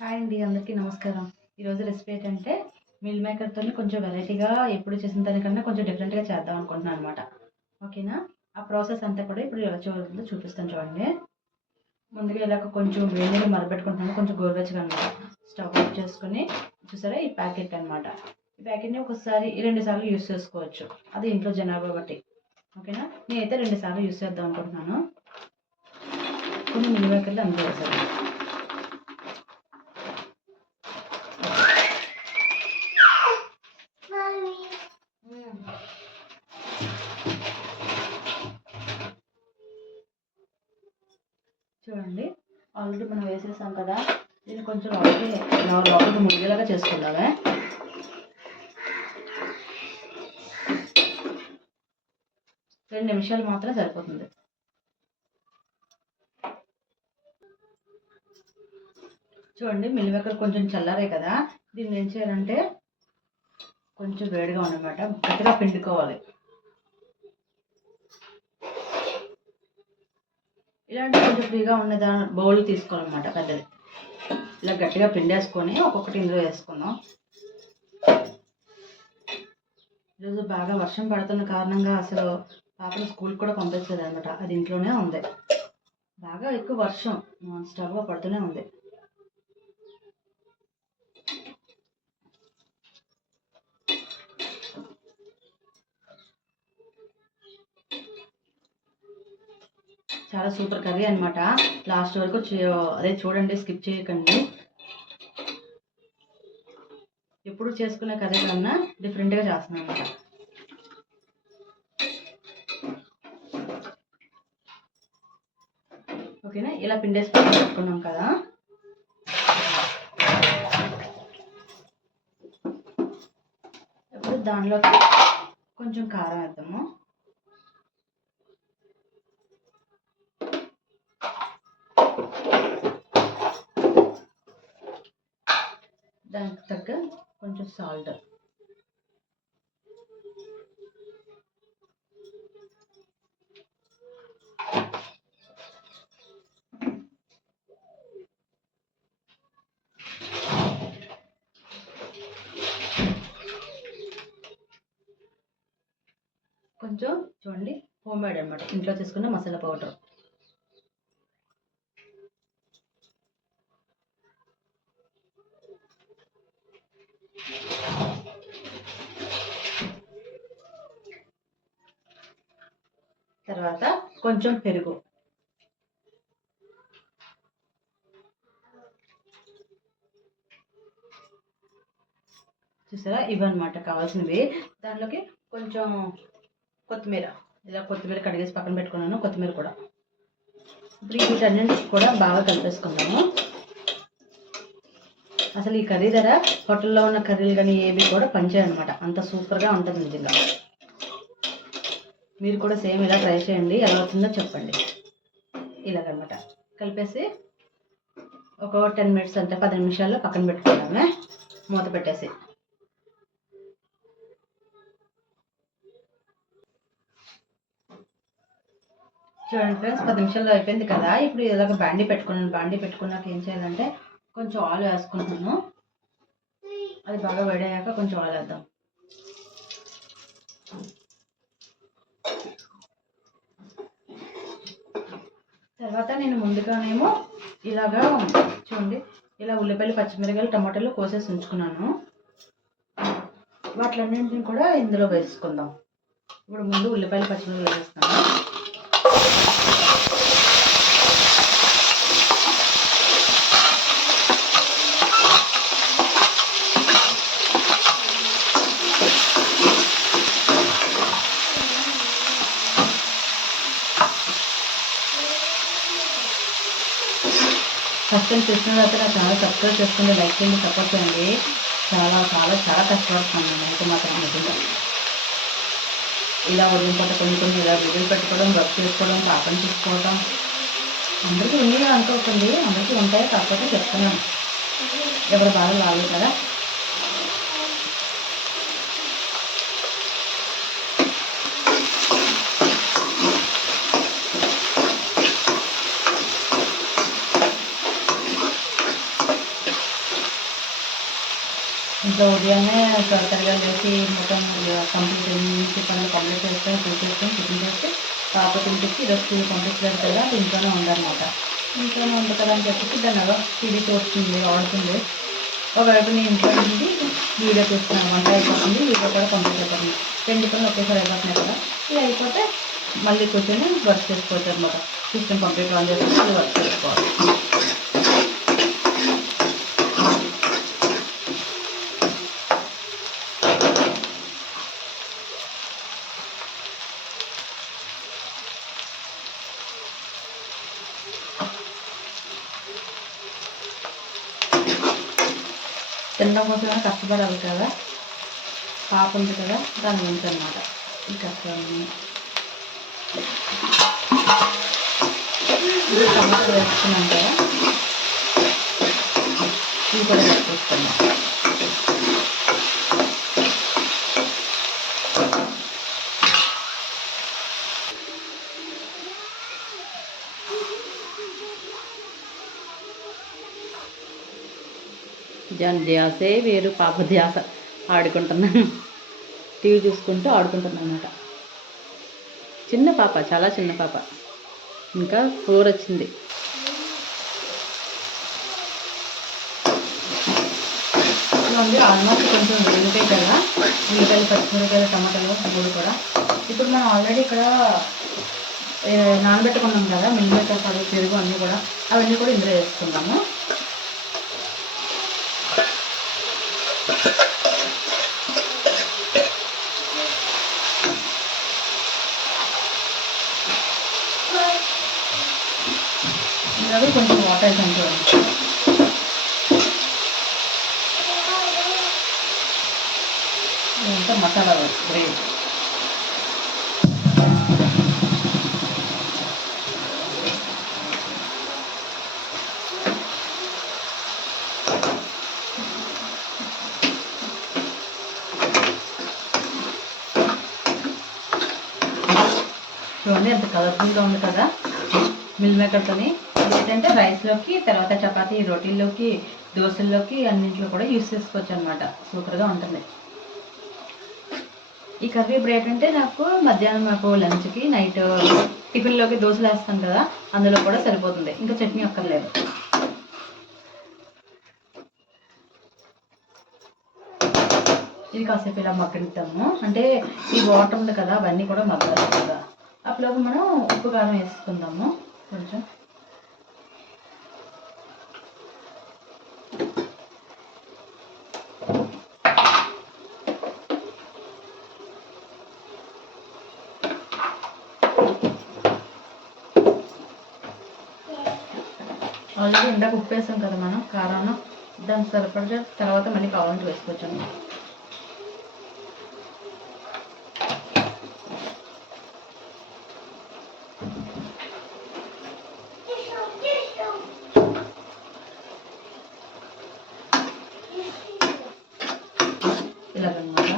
Hi అండి, అందరికీ నమస్కారం. ఈరోజు రెసిపీ ఏంటంటే మిల్ మేకర్తో కొంచెం వెరైటీగా ఎప్పుడు చేసిన దానికన్నా కొంచెం డిఫరెంట్గా చేద్దాం అనుకుంటున్నాను అనమాట. ఓకేనా? ఆ ప్రాసెస్ అంతా కూడా ఇప్పుడు ఎలా చూడాలో చూపిస్తాను చూడండి. ముందుగా ఇలాగ కొంచెం వేడి నీళ్ళు మరపెట్టుకుంటున్నాను, కొంచెం గోరువెచ్చగా అనమాట. స్టవ్ ఆఫ్ చేసుకుని చూసారా ఈ ప్యాకెట్ అనమాట. ఈ ప్యాకెట్ని ఒకసారి 2 సార్లు యూస్ చేసుకోవచ్చు, అది ఇంట్లో జనాభా బట్టి. ఓకేనా? నేనైతే 2 సార్లు యూస్ చేద్దాం అనుకుంటున్నాను. కొన్ని మిల్ మేకర్లు అందులో వేసాను. చూడండి, ఆల్రెడీ మనం వేసేసాం కదా, దీన్ని కొంచెం లోపలికి మురిగేలాగా చేసుకుందామే. రెండు నిమిషాలు మాత్రం సరిపోతుంది. చూడండి, మిల్లిమేకర్ కొంచెం చల్లారే కదా, దీన్ని ఏం చేయాలంటే కొంచెం వేడిగా ఉన్నమాట గట్టిగా పిండుకోవాలి. ఇలాంటి కొంచెం ఫ్రీగా ఉన్న బౌల్ తీసుకోవాలన్నమాట, పెద్దది. ఇలా గట్టిగా పిండేసుకొని ఒక్కొక్కటి ఇందులో వేసుకుందాం. ఈరోజు బాగా వర్షం పడుతున్న కారణంగా అసలు పాపను స్కూల్కి కూడా పంపించలేదు అనమాట, అది ఇంట్లోనే ఉంది. బాగా ఎక్కువ వర్షం నాన్ స్టాప్గా పడుతూనే ఉంది. చాలా సూపర్ కర్రీ అనమాట. లాస్ట్ వరకు అదే చూడండి, స్కిప్ చేయకండి. ఎప్పుడు చేసుకునే కర్రీ కన్నా డిఫరెంట్గా చేస్తున్నాను అనమాట. ఓకేనా? ఇలా పిండేసుకొని పెట్టుకున్నాం కదా, ఇప్పుడు దానిలోకి కొంచెం కారం వేద్దాము. దానికి తగ్గ కొంచెం సాల్ట్, కొంచెం చూడండి హోమ్ మేడ్ అనమాట, ఇంట్లో చేసుకున్న మసాలా పౌడర్. తర్వాత కొంచెం పెరుగు. చూసారా, ఇవన్నమాట కావాల్సినవి. దాంట్లోకి కొంచెం కొత్తిమీర, ఇలా కొత్తిమీర కడిగేసి పక్కన పెట్టుకున్నాను, కొత్తిమీర కూడా. ఇప్పుడు వీటన్నింటి కూడా బాగా కలిపేసుకుందాము. అసలు ఈ కర్రీ ధర హోటల్లో ఉన్న కర్రీలు కానీ ఏవి కూడా పనిచేయనమాట, అంత సూపర్గా ఉంటుంది నిజంగా. మీరు కూడా సేమ్ ఇలా ట్రై చేయండి, ఎలా అవుతుందో చెప్పండి. ఇలాగనమాట కలిపేసి ఒక 10 మినిట్స్ అంటే 10 నిమిషాల్లో పక్కన పెట్టుకుందామే, మూత పెట్టేసి. చూడండి ఫ్రెండ్స్, 10 నిమిషాల్లో అయిపోయింది కదా. ఇప్పుడు ఇలాగ బాండీ పెట్టుకున్నాను. బాండీ పెట్టుకున్నాక ఏం చేయాలంటే కొంచెం ఆయిల్ వేసుకుంటున్నాను. అది బాగా వేడయ్యాక కొంచెం ఆయిల్ వేద్దాం. తర్వాత నేను ముందుగానేమో ఇలాగా చూడండి, ఇలా ఉల్లిపాయలు, పచ్చిమిరపకాయలు, టమాటాలు కోసేసి ఉంచుకున్నాను. వాటిలన్నింటిని కూడా ఇందులో వేసుకుందాం. ఇప్పుడు ముందు ఉల్లిపాయలు, పచ్చిమిరపకాయలు వేస్తాను. ఫస్ట్ టైం చూసిన తర్వాత నా ఛానల్ సబ్స్క్రైబ్ చేసుకుంటే లైక్ చేయండి, సపోర్ట్ చేయండి. చాలా చాలా చాలా కష్టపడుతున్నాను నేనైతే మాత్రం నిజంగా. ఇలా వదిలిన తర్వాత కొన్ని ఇలా వీడియోలు పెట్టుకోవడం, వర్క్ చేసుకోవడం, పాపని చూసుకోవడం అందరికీ ఉంది అనుకోకండి, అందరికీ ఉంటాయి. కాకపోతే చెప్తున్నాను, ఎవరు బాగా రాలేదు కదా. ఇంట్లో ఉదయాన్నే త్వరగా లేచి మొత్తం కంప్లీట్ నుంచి పనులు కంప్లీట్ చేసుకొని చూసేసుకొని టిఫిన్ చేసి పాప తినిపించి ఈరోజు స్కూల్ పంపించలేదు కదా అది ఇంట్లోనే ఉందన్నమాట. ఇంట్లోనే ఉంది కదా అని చెప్పేసి దాన్ని అలా టీవీ చూస్తుంది, ఆడుతుంది. ఒకవైపు నేను ఇంట్లో నుండి వీడియో చూస్తున్నాను. వంట అయిపోతుంది, వీడియో కూడా కంప్లీట్ అయిపోతుంది. రెండు పనులు ఒకేసారి అయిపోతున్నాయి కదా. ఇది అయిపోతే మళ్ళీ కూర్చొని వర్క్ చేసుకోవచ్చు అనమాట. సిస్టమ్ కంప్లీట్ ఆన్ చేసుకొని మళ్ళీ వర్క్ చేసుకోవాలి. తినడం కోసమే కష్టపడాలి కదా, పాప ఉంది కదా, దాని గురించి అనమాట ఈ కష్టాన్ని. టమాటాలు వేసుకున్నాం కదా, ఇవి కూడా వేసుకొస్తున్నాం. జన్ ధ్యాసే వేరు, పాప ధ్యాస. ఆడుకుంటున్నాను, టీవీ చూసుకుంటూ ఆడుకుంటున్నాను అనమాట. చిన్న పాప, చాలా చిన్న పాప, ఇంకా 4 వచ్చింది. ఇవన్నీ ఆల్మోస్ట్ కొంచెం వేగిపోయి కదా, ఉల్లిపాయలు, పచ్చిమిరపకాయలు, టమాటాలు 3 కూడా. ఇప్పుడు మనం ఆల్రెడీ ఇక్కడ నానబెట్టుకున్నాం కదా, మిల్లిమిరపకాయ పళ్ళు, పెరుగు అన్నీ కూడా, అవన్నీ కూడా ఇందులో వేసుకున్నాము. ఇందులో కొంచెం వాటర్ వేసాను చూడండి. ఇదంతా మసాలా గ్రేవీ. చూడండి ఎంత కలర్ఫుల్గా ఉంది కదా మిల్ మేకర్తోని. ఏంటంటే రైస్లోకి, తర్వాత చపాతీ, రోటీల్లోకి, దోశల్లోకి అన్నింటిలో కూడా యూస్ చేసుకోవచ్చు అనమాట. సూపర్గా ఉంటుంది ఈ కర్రీ. ఇప్పుడు ఏంటంటే నాకు మధ్యాహ్నం నాకు లంచ్కి, నైట్ టిఫిన్లోకి దోశలు వేస్తాను కదా, అందులో కూడా సరిపోతుంది. ఇంకా చట్నీ ఒక్కర్లేదు. ఇది కాసేపు ఇలా మగ్గనిద్దాము. అంటే ఈ వాటర్ ఉంది కదా, అవన్నీ కూడా మగ్గాలి కదా. అప్పుడు మనం ఉప్పు కారం వేసుకుందాము కొంచెం. ఆల్రెడీ ఇందాక ఉప్పు వేసాం కదా మనం, కారం, దానికి సరిపడా తర్వాత మళ్ళీ కావాలంటే వేసుకోవచ్చు. ఇలాగనమాట.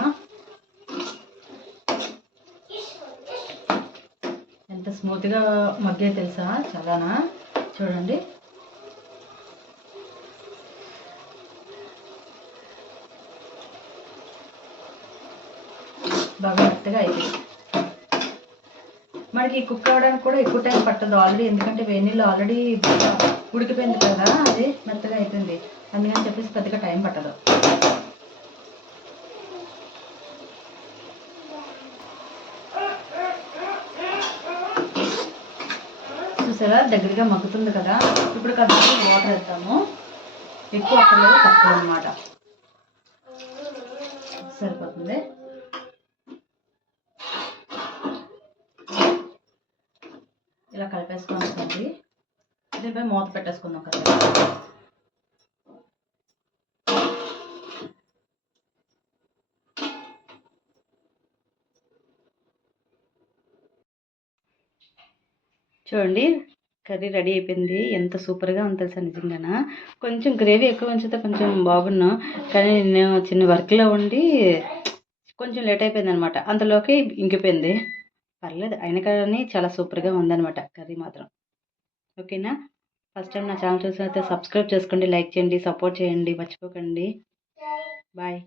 ఎంత స్మూత్గా మగ్గే తెలుసా, చాలానా. చూడండి బాగా మెత్తగా అయిపోయింది. మనకి కుక్ అవ్వడానికి కూడా ఎక్కువ టైం పట్టదు ఆల్రెడీ, ఎందుకంటే వేడినీళ్ళు ఆల్రెడీ బాగా ఉడికిపోయింది కదా, అది మెత్తగా అయిపోయింది. అందుకని చెప్పేసి పెద్దగా టైం పట్టదు. చూసారా దగ్గరగా మగ్గుతుంది కదా. ఇప్పుడు కాస్త వాటర్ వేద్దాము. ఎక్కువ అక్కర్లేదు, తక్కువ అనమాట, సరిపోతుంది. ఇలా కలిపేసుకోవాలి. దీనిపై మూత పెట్టేసుకుందాం కదా. చూడండి కర్రీ రెడీ అయిపోయింది. ఎంత సూపర్గా ఉంది తెలుసా నిజంగానా. కొంచెం గ్రేవీ ఎక్కువ ఉంచితే కొంచెం బాగున్నా, కానీ నేను చిన్న వర్క్లో ఉండి కొంచెం లేట్ అయిపోయింది అనమాట. అంతలోకి ఇంకిపోయింది. పర్లేదు, అయినా కానీ చాలా సూపర్గా ఉందన్నమాట కర్రీ మాత్రం. ఓకేనా. ఫస్ట్ టైం నా ఛానల్ చూసినైతే సబ్స్క్రైబ్ చేసుకోండి, లైక్ చేయండి, సపోర్ట్ చేయండి, మర్చిపోకండి. బాయ్.